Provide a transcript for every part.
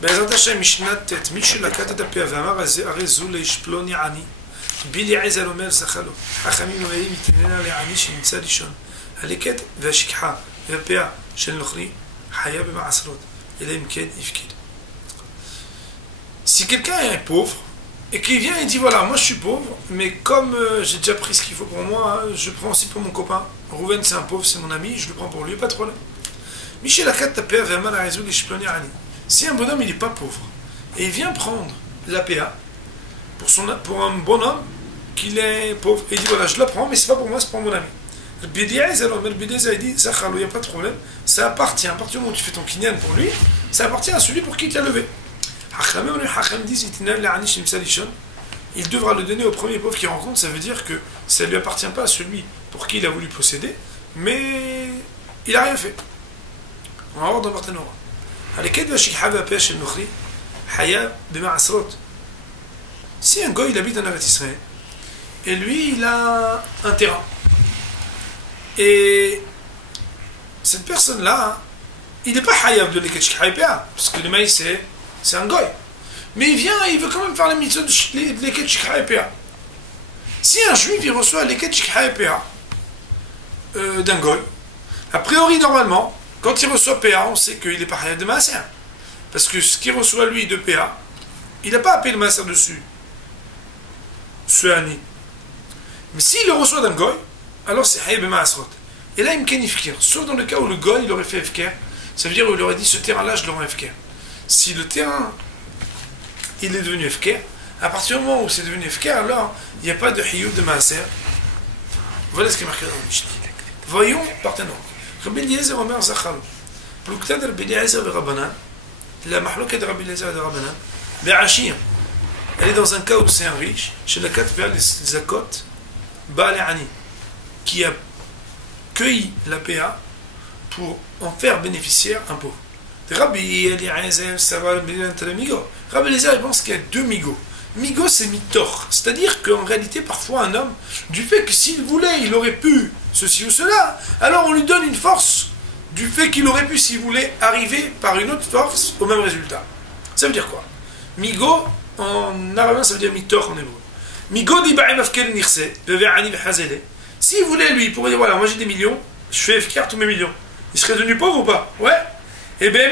בעזרת השם, משנה ט' מי שלקט את הפה ואמר הרי זו לאיש פלוני עני, בילי עזר אומר זכה לו. חכמים אומרים יתננה לעני שנמצא לישון. הלקט והשכחה והפאה של נוכרי חיה במעשרות, אלא אם כן הפקיד. Si quelqu'un est pauvre et qu'il vient et dit voilà, moi je suis pauvre, mais comme j'ai déjà pris ce qu'il faut pour moi, je prends aussi pour mon copain. Rouven c'est un pauvre, c'est mon ami, je le prends pour lui, pas de problème. Michel Akat tapé avait mal à résoudre les chiploni ani. Si un bonhomme il n'est pas pauvre et il vient prendre la PA pour un bonhomme qu'il est pauvre, et il dit voilà, je la prends, mais c'est pas pour moi, c'est pour mon ami. Le BDS, alors, le BDS a dit ça, il n'y a pas de problème, ça appartient, à partir du moment où tu fais ton kinyan pour lui, ça appartient à celui pour qui il t'a levé. Il devra le donner au premier pauvre qu'il rencontre, ça veut dire que ça ne lui appartient pas à celui pour qui il a voulu posséder, mais il n'a rien fait. On va voir dans Barthénora. Si un goy il habite en Eretz Israël, et lui il a un terrain, et cette personne-là, il n'est pas hayab de l'eket shikhaïpéa, parce que le maïs c'est un goy. Mais il vient et il veut quand même faire la mitzvah de l'eket shikhaïpéa. Si un juif il reçoit l'eket shikhaïpéa d'un goy, a priori normalement, quand il reçoit PA, on sait qu'il n'est pas hayab de maaser. Parce que ce qu'il reçoit lui de PA, il n'a pas appelé le maaser dessus. Ce ani. Mais s'il le reçoit d'un goy, alors c'est hayab de maaserot. Et là il me kenifkir. Sauf dans le cas où le goy il aurait fait FKR, ça veut dire où il aurait dit ce terrain-là je l'aurais FKR. Si le terrain il est devenu FKR, à partir du moment où c'est devenu FKR, alors il n'y a pas de hiyub de maaser. Voilà ce qui est marqué dans le Mishnah. Voyons partenant. Rabbi Eliezer Omer Zachalo. Plukta de Rabbi Eliezer et Rabbanan. La mahlouka de Rabbi Eliezer et Rabbanan. Be'ashir. Elle est dans un cas où c'est un riche, chez la 4 vers les zakot, Baal Ani, qui a cueilli la PA pour en faire bénéficiaire un pauvre. Rabbi Eliezer, ça va le migo. Rabbi Eliezer, il pense qu'il y a deux migos. Migo, c'est mitor. C'est-à-dire qu'en réalité, parfois, un homme, du fait que s'il voulait, il aurait pu ceci ou cela, alors on lui donne une force du fait qu'il aurait pu, s'il voulait, arriver par une autre force au même résultat. Ça veut dire quoi? Migo, en arabe, ça veut dire mitor en hébreu. Migo dit ba'im afkel nirse, beve'ani v'hazele. S'il voulait, lui, il pourrait dire voilà, moi j'ai des millions, je fais FKR tous mes millions. Il serait devenu pauvre ou pas? Ouais. Et bien,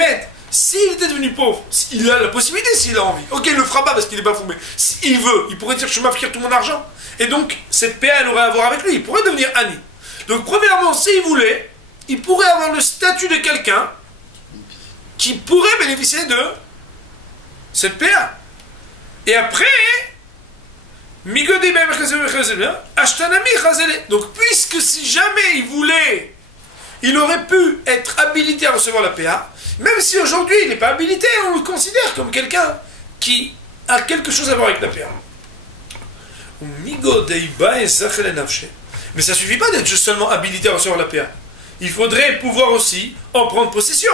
s'il était devenu pauvre, il a la possibilité s'il a envie. Ok, il le fera pas parce qu'il n'est pas fou, mais s'il veut, il pourrait dire je m'afkir tout mon argent. Et donc, cette PA, elle aurait à voir avec lui. Il pourrait devenir Ani. Donc, premièrement, s'il voulait, il pourrait avoir le statut de quelqu'un qui pourrait bénéficier de cette PA. Et après, donc, puisque si jamais il voulait, il aurait pu être habilité à recevoir la PA, même si aujourd'hui il n'est pas habilité, on le considère comme quelqu'un qui a quelque chose à voir avec la PA. Mais ça ne suffit pas d'être juste seulement habilité à recevoir la PA. Il faudrait pouvoir aussi en prendre possession.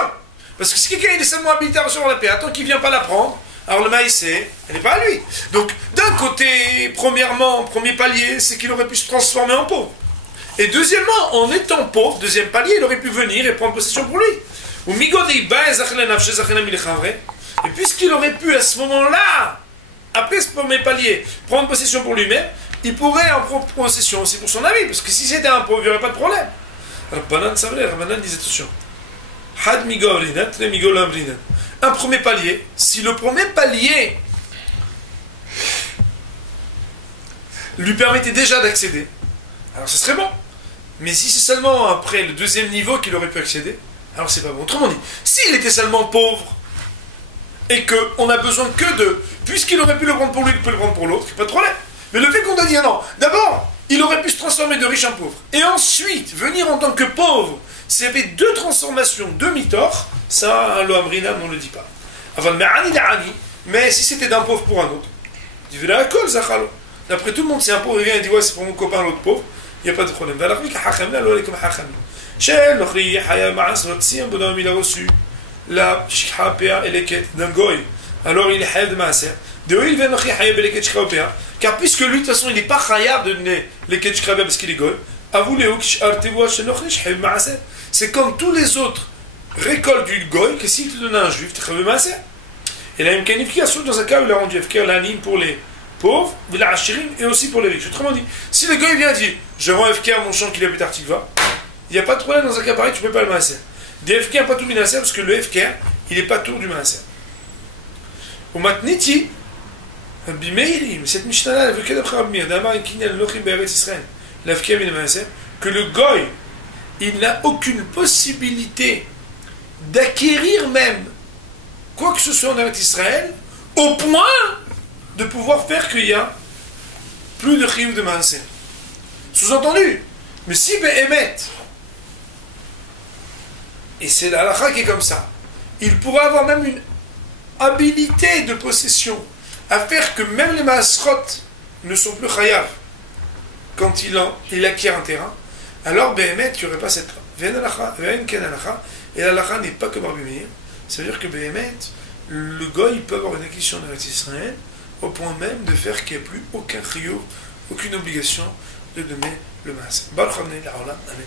Parce que si quelqu'un est seulement habilité à recevoir la PA, tant qu'il ne vient pas la prendre, alors le maïs, elle n'est pas à lui. Donc, d'un côté, premièrement, premier palier, c'est qu'il aurait pu se transformer en pauvre. Et deuxièmement, en étant pauvre, deuxième palier, il aurait pu venir et prendre possession pour lui. Et puisqu'il aurait pu à ce moment-là, après ce premier palier, prendre possession pour lui-même, il pourrait en prendre possession aussi pour son ami, parce que si c'était un pauvre, il n'y aurait pas de problème. Rabbanan, c'est vrai, Rabbanan disait attention. Had migo amrinan, tre migo lamrinan. Un premier palier, si le premier palier lui permettait déjà d'accéder, alors ce serait bon. Mais si c'est seulement après le deuxième niveau qu'il aurait pu accéder, alors c'est pas bon. Autrement dit, s'il était seulement pauvre et qu'on a besoin que de, puisqu'il aurait pu le prendre pour lui, il peut le prendre pour l'autre, il n'y a pas de problème. Mais le fait qu'on a dit non, d'abord, il aurait pu se transformer de riche en pauvre. Et ensuite, venir en tant que pauvre, s'il y avait deux transformations, deux mitor, ça, le Amrina, on ne le dit pas. Avant, mais si c'était d'un pauvre pour un autre, il dit d'après tout le monde, si un pauvre vient et dit ouais, c'est pour mon copain, l'autre pauvre, il n'y a pas de problème. Si un bonhomme il a reçu la shikha PA et l'eket d'un goy, alors il est hayab de maaser. Car puisque lui, de toute façon, il n'est pas hayab de donner l'eket shikha parce qu'il est goy, c'est comme tous les autres récoltes du goy que s'il te donne un juif, tu es maaser. Et la Mkanifkia, sauf dans un cas où il a rendu FK la ligne pour les pauvres, la Ashirim et aussi pour les riches. Autrement dit, si le gars vient et dit je rends FK à mon champ qu'il habite Artikva, il n'y a pas de problème dans un cas pareil, tu ne peux pas le Maaser. Des FK pas tout Minaser parce que le FK, il n'est pas tout du Maaser. Au Matniti, Bimeiri, cette Mishnah-là, elle veut qu'elle d'après Rabbi Meir, d'Amar Kinel Lochim Be'eretz Israël, la FK min Maaser, que le goy, il n'a aucune possibilité d'acquérir même quoi que ce soit en Eretz Israël, au point de pouvoir faire qu'il y a plus de chiyuv de maaser. Sous-entendu, mais si Be'emet, et c'est la halakha qui est comme ça, il pourrait avoir même une habilité de possession à faire que même les maasrot ne sont plus chayav quand il acquiert un terrain, alors Be'emet, il n'y aurait pas cette loi. Et la halakha n'est pas comme Rabbi Meir. Ça veut dire que Be'emet, le goy peut avoir une acquisition en Eretz Israël au point même de faire qu'il n'y a plus aucun chiyuv, aucune obligation de donner le maaser. Baruch Adonai La'olam, Amen.